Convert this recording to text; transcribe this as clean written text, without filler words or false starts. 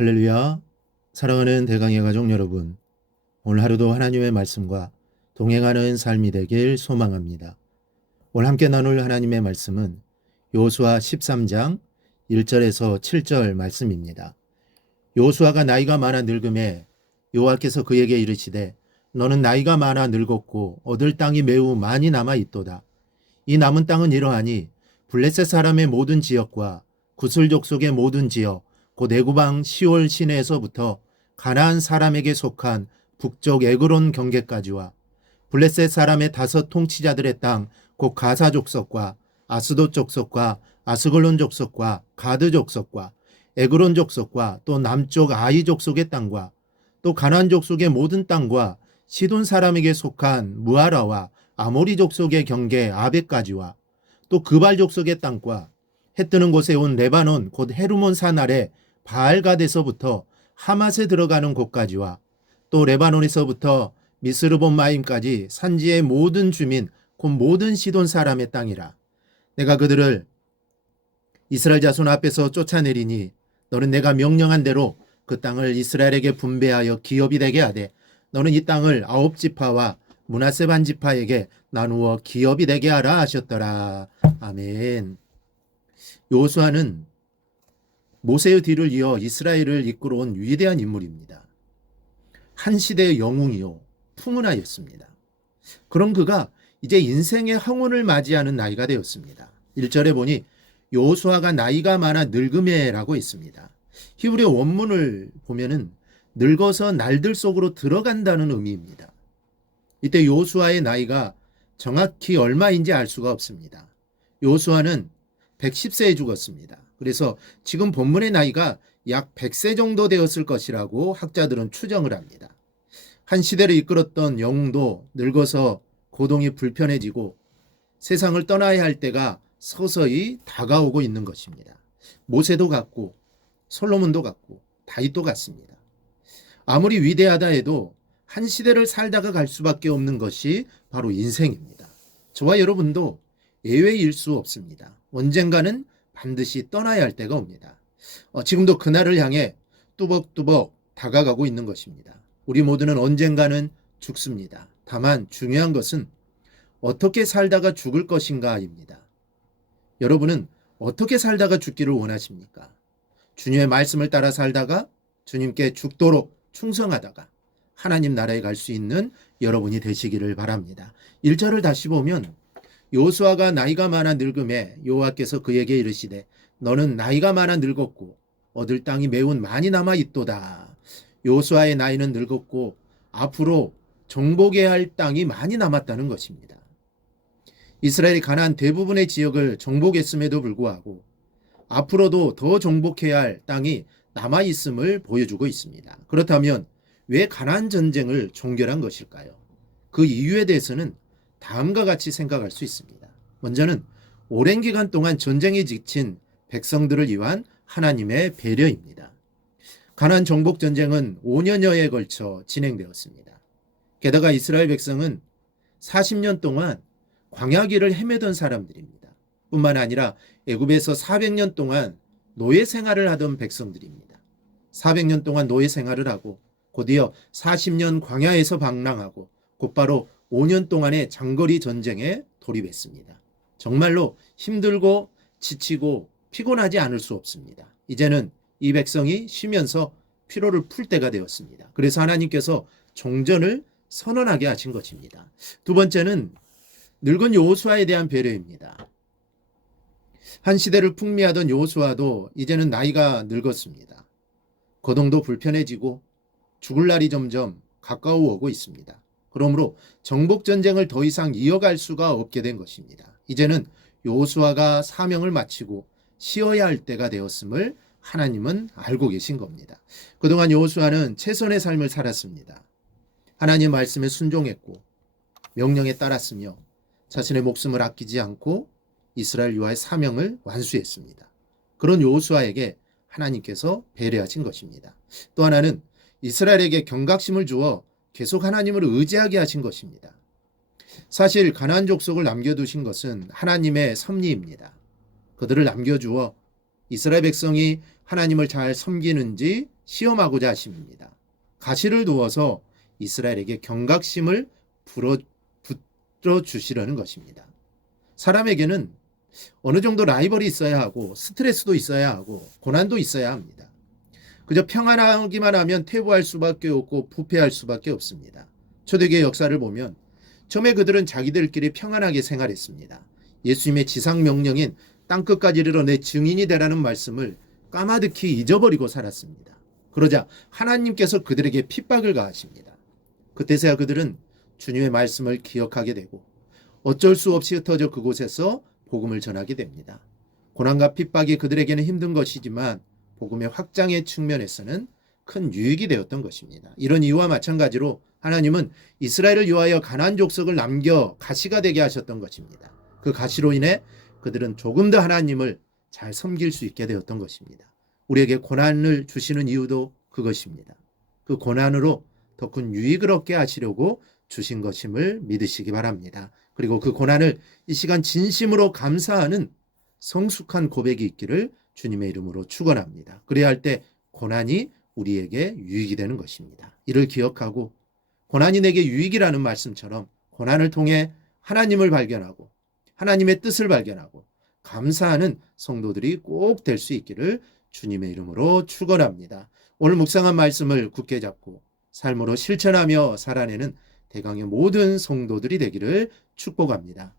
할렐루야. 사랑하는 대강의 가족 여러분, 오늘 하루도 하나님의 말씀과 동행하는 삶이 되길 소망합니다. 오늘 함께 나눌 하나님의 말씀은 여호수아 13장 1절에서 7절 말씀입니다. 여호수아가 나이가 많아 늙음에 여호와께서 그에게 이르시되 너는 나이가 많아 늙었고 얻을 땅이 매우 많이 남아 있도다. 이 남은 땅은 이러하니 블레셋 사람의 모든 지역과 구슬 족속의 모든 지역 곧 애굽왕 시올 시내에서부터 가나안 사람에게 속한 북쪽 에그론 경계까지와 블레셋 사람의 5 통치자들의 땅 곧 가사 족속과 아스돗 족속과 아스글론 족속과 가드 족속과 에그론 족속과 또 남쪽 아이 족속의 땅과 또 가나안 족속의 모든 땅과 시돈 사람에게 속한 무아라와 아모리 족속의 경계 아벡까지와 또 그발 족속의 땅과 해 뜨는 곳에 온 레바논 곧 헤르몬 산 아래 바알갓에서부터 하맛에 들어가는 곳까지와 또 레바논에서부터 미스르본마임까지 산지의 모든 주민 곧 모든 시돈 사람의 땅이라. 내가 그들을 이스라엘 자손 앞에서 쫓아내리니 너는 내가 명령한 대로 그 땅을 이스라엘에게 분배하여 기업이 되게 하되 너는 이 땅을 9지파와 므낫세 반 지파에게 나누어 기업이 되게 하라 하셨더라. 아멘. 여호수아는 모세의 뒤를 이어 이스라엘을 이끌어온 위대한 인물입니다. 한 시대의 영웅이요 풍은하였습니다. 그런 그가 이제 인생의 황혼을 맞이하는 나이가 되었습니다. 1절에 보니 여호수아가 나이가 많아 늙음에라고 있습니다. 히브리 원문을 보면은 늙어서 날들 속으로 들어간다는 의미입니다. 이때 여호수아의 나이가 정확히 얼마인지 알 수가 없습니다. 여호수아는 110세에 죽었습니다. 그래서 지금 본문의 나이가 약 100세 정도 되었을 것이라고 학자들은 추정을 합니다. 한 시대를 이끌었던 영웅도 늙어서 고동이 불편해지고 세상을 떠나야 할 때가 서서히 다가오고 있는 것입니다. 모세도 같고 솔로몬도 같고 다윗도 같습니다. 아무리 위대하다 해도 한 시대를 살다가 갈 수밖에 없는 것이 바로 인생입니다. 저와 여러분도 예외일 수 없습니다. 언젠가는 반드시 떠나야 할 때가 옵니다. 지금도 그날을 향해 뚜벅뚜벅 다가가고 있는 것입니다. 우리 모두는 언젠가는 죽습니다. 다만 중요한 것은 어떻게 살다가 죽을 것인가입니다. 여러분은 어떻게 살다가 죽기를 원하십니까? 주님의 말씀을 따라 살다가 주님께 죽도록 충성하다가 하나님 나라에 갈 수 있는 여러분이 되시기를 바랍니다. 1절을 다시 보면 여호수아가 나이가 많아 늙음에 여호와께서 그에게 이르시되 너는 나이가 많아 늙었고 얻을 땅이 매우 많이 남아 있도다. 여호수아의 나이는 늙었고 앞으로 정복해야 할 땅이 많이 남았다는 것입니다. 이스라엘이 가나안 대부분의 지역을 정복했음에도 불구하고 앞으로도 더 정복해야 할 땅이 남아 있음을 보여주고 있습니다. 그렇다면 왜 가나안 전쟁을 종결한 것일까요? 그 이유에 대해서는 다음과 같이 생각할 수 있습니다. 먼저는 오랜 기간 동안 전쟁에 지친 백성들을 위한 하나님의 배려입니다. 가나안 정복 전쟁은 5년여에 걸쳐 진행되었습니다. 게다가 이스라엘 백성은 40년 동안 광야길을 헤매던 사람들입니다. 뿐만 아니라 애굽에서 400년 동안 노예 생활을 하던 백성들입니다. 400년 동안 노예 생활을 하고 곧이어 40년 광야에서 방랑하고 곧바로 5년 동안의 장거리 전쟁에 돌입했습니다. 정말로 힘들고 지치고 피곤하지 않을 수 없습니다. 이제는 이 백성이 쉬면서 피로를 풀 때가 되었습니다. 그래서 하나님께서 종전을 선언하게 하신 것입니다. 두 번째는 늙은 여호수아에 대한 배려입니다. 한 시대를 풍미하던 여호수아도 이제는 나이가 늙었습니다. 거동도 불편해지고 죽을 날이 점점 가까워 오고 있습니다. 그러므로 정복 전쟁을 더 이상 이어갈 수가 없게 된 것입니다. 이제는 여호수아가 사명을 마치고 쉬어야 할 때가 되었음을 하나님은 알고 계신 겁니다. 그동안 여호수아는 최선의 삶을 살았습니다. 하나님 말씀에 순종했고 명령에 따랐으며 자신의 목숨을 아끼지 않고 이스라엘 유아의 사명을 완수했습니다. 그런 여호수아에게 하나님께서 배려하신 것입니다. 또 하나는 이스라엘에게 경각심을 주어 계속 하나님을 의지하게 하신 것입니다. 사실 가나안 족속을 남겨두신 것은 하나님의 섭리입니다. 그들을 남겨주어 이스라엘 백성이 하나님을 잘 섬기는지 시험하고자 하심입니다. 가시를 두어서 이스라엘에게 경각심을 불어주시려는 것입니다. 사람에게는 어느 정도 라이벌이 있어야 하고 스트레스도 있어야 하고 고난도 있어야 합니다. 그저 평안하기만 하면 퇴보할 수밖에 없고 부패할 수밖에 없습니다. 초대교회 역사를 보면 처음에 그들은 자기들끼리 평안하게 생활했습니다. 예수님의 지상 명령인 땅끝까지 이르러 내 증인이 되라는 말씀을 까마득히 잊어버리고 살았습니다. 그러자 하나님께서 그들에게 핍박을 가하십니다. 그때서야 그들은 주님의 말씀을 기억하게 되고 어쩔 수 없이 흩어져 그곳에서 복음을 전하게 됩니다. 고난과 핍박이 그들에게는 힘든 것이지만 복음의 확장의 측면에서는 큰 유익이 되었던 것입니다. 이런 이유와 마찬가지로 하나님은 이스라엘을 위하여 가나안 족속을 남겨 가시가 되게 하셨던 것입니다. 그 가시로 인해 그들은 조금 더 하나님을 잘 섬길 수 있게 되었던 것입니다. 우리에게 고난을 주시는 이유도 그것입니다. 그 고난으로 더 큰 유익을 얻게 하시려고 주신 것임을 믿으시기 바랍니다. 그리고 그 고난을 이 시간 진심으로 감사하는 성숙한 고백이 있기를 주님의 이름으로 축원합니다. 그래야 할 때 고난이 우리에게 유익이 되는 것입니다. 이를 기억하고 고난이 내게 유익이라는 말씀처럼 고난을 통해 하나님을 발견하고 하나님의 뜻을 발견하고 감사하는 성도들이 꼭 될 수 있기를 주님의 이름으로 축원합니다. 오늘 묵상한 말씀을 굳게 잡고 삶으로 실천하며 살아내는 대강의 모든 성도들이 되기를 축복합니다.